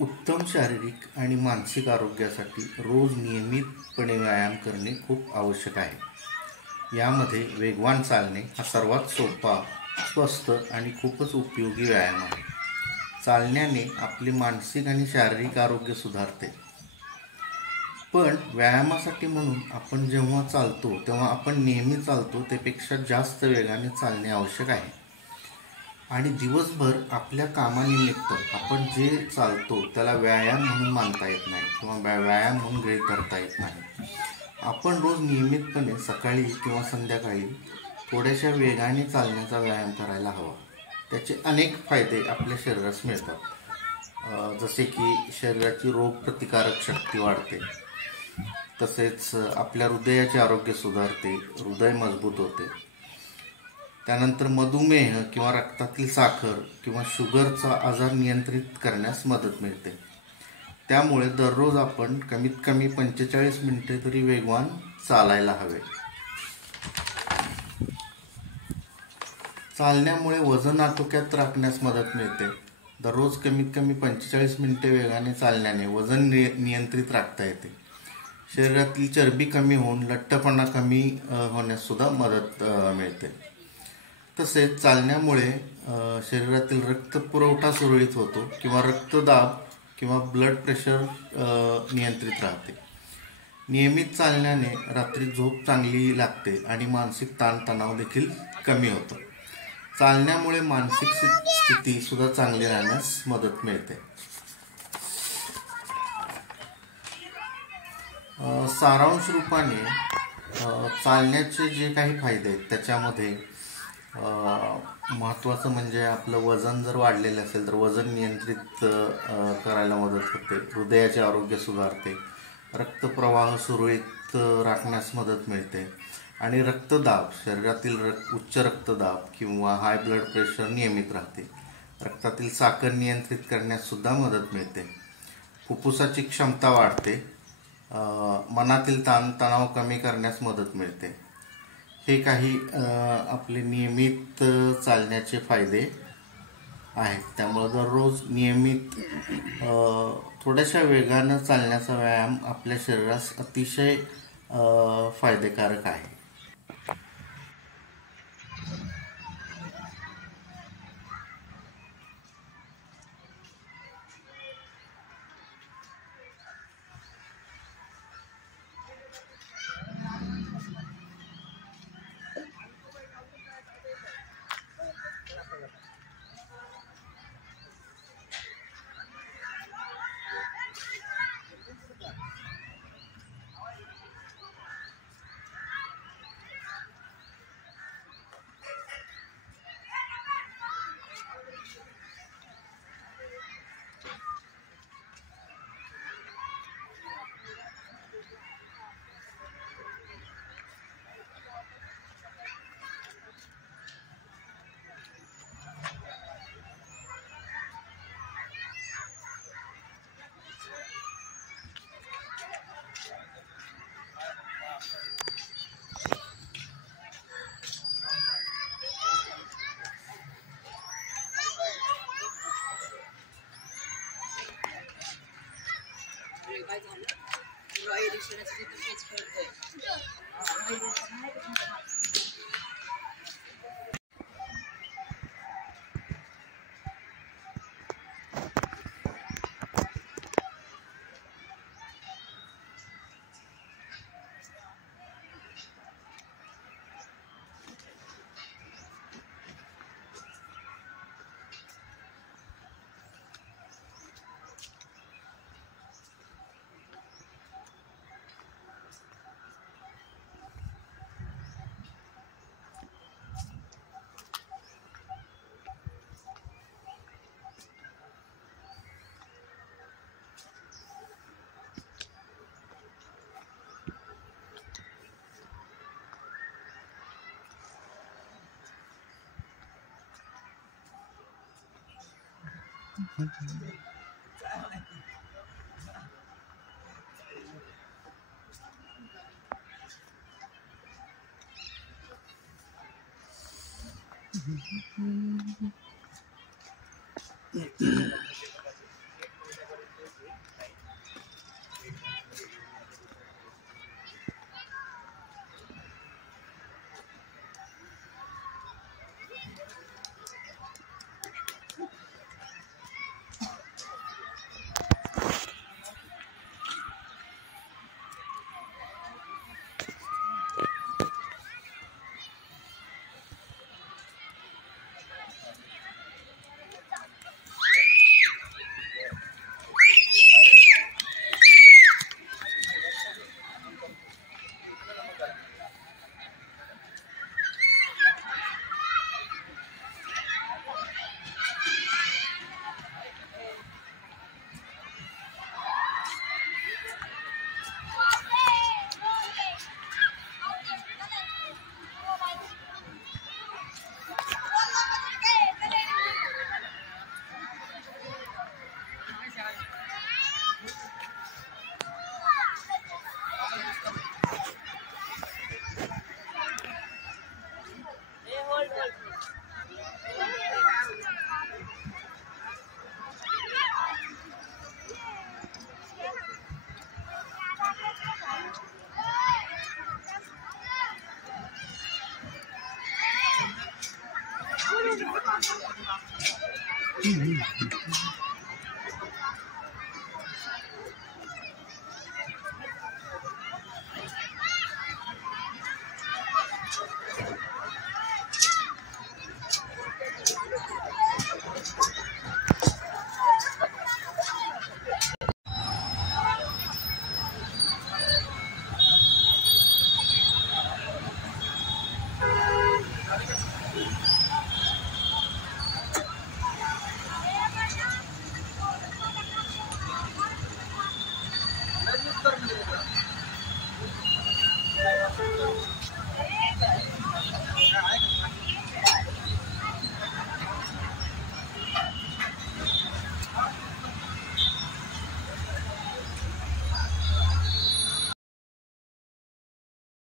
उत्तम शारीरिक आणि मानसिक आरोग्यासाठी रोज नियमितपणे व्यायाम करणे खूप आवश्यक आहे. यामध्ये वेगवान चालणे हा सर्वात सोपा, स्वस्त आणि खूपच उपयोगी व्यायाम आहे. चालण्याने आपले मानसिक आणि शारीरिक आरोग्य सुधारते. पण व्यायामासाठी म्हणून आपण जेव्हा चालतो तेव्हा आपण नेहमी चालतो त्यापेक्षा जास्त वेगाने चालणे आवश्यक आहे. आणि दिवसभर आपल्या कामानिमित्त आपण जे चालतो त्याला व्यायाम म्हणून मानता येत नाही किंवा व्यायाम म्हणून गृहीत धरता येत नाही. आपण रोज नियमितपणे सकाळी किंवा संध्याकाळी थोड्याशा वेगाने चालण्याचा व्यायाम करायला हवा. त्याचे अनेक फायदे आपल्या शरीरास मिळतात. जसे की शरीराची रोगप्रतिकारक शक्ती वाढते, तसेच आपल्या हृदयाचे आरोग्य सुधारते, हृदय मजबूत होते. त्यानंतर मधुमेह किंवा रक्तातील साखर किंवा शुगरचा आजार नियंत्रित करण्यास मदत मिळते. त्यामुळे दररोज आपण कमीत कमी 45 मिनिटे तरी वेगवान चालायला हवे. चालण्यामुळे वजन आटोक्यात राखण्यास मदत मिळते. दररोज कमीत कमी 45 मिनिटे वेगाने चालण्याने वजन नियंत्रित राखता येते. शरीरातील चरबी कमी होऊन लठ्ठपणा कमी होण्यास सुद्धा मदत मिळते. तसेच चालण्यामुळे शरीरातील रक्तपुरवठा सुरळीत होतो किंवा रक्तदाब किंवा ब्लड प्रेशर नियंत्रित राहते. नियमित चालण्याने रात्री झोप चांगली लागते आणि मानसिक ताणतणाव देखील कमी होतो. चालण्यामुळे मानसिक स्थिती सुद्धा चांगली राहण्यास मदत मिळते. सारांश रूपाने चालण्याचे जे काही फायदे आहेत त्याच्यामध्ये महत्त्वाचं म्हणजे आपलं वजन जर वाढलेलं असेल तर वजन नियंत्रित करायला मदत होते, हृदयाचे आरोग्य सुधारते, रक्तप्रवाह सुरळीत राखण्यास मदत मिळते आणि रक्तदाब, शरीरातील उच्च रक्तदाब किंवा हाय ब्लड प्रेशर नियमित राहते. रक्तातील साखर नियंत्रित करण्यास सुद्धा मदत मिळते. फुफ्फुसाची क्षमता वाढते, मनातील ताणतणाव कमी करण्यास मदत मिळते. हे काही आपले नियमित चालण्याचे फायदे आहेत. त्यामुळे दररोज नियमित थोड्याशा वेगानं चालण्याचा व्यायाम आपल्या शरीरास अतिशय फायदेकारक आहे.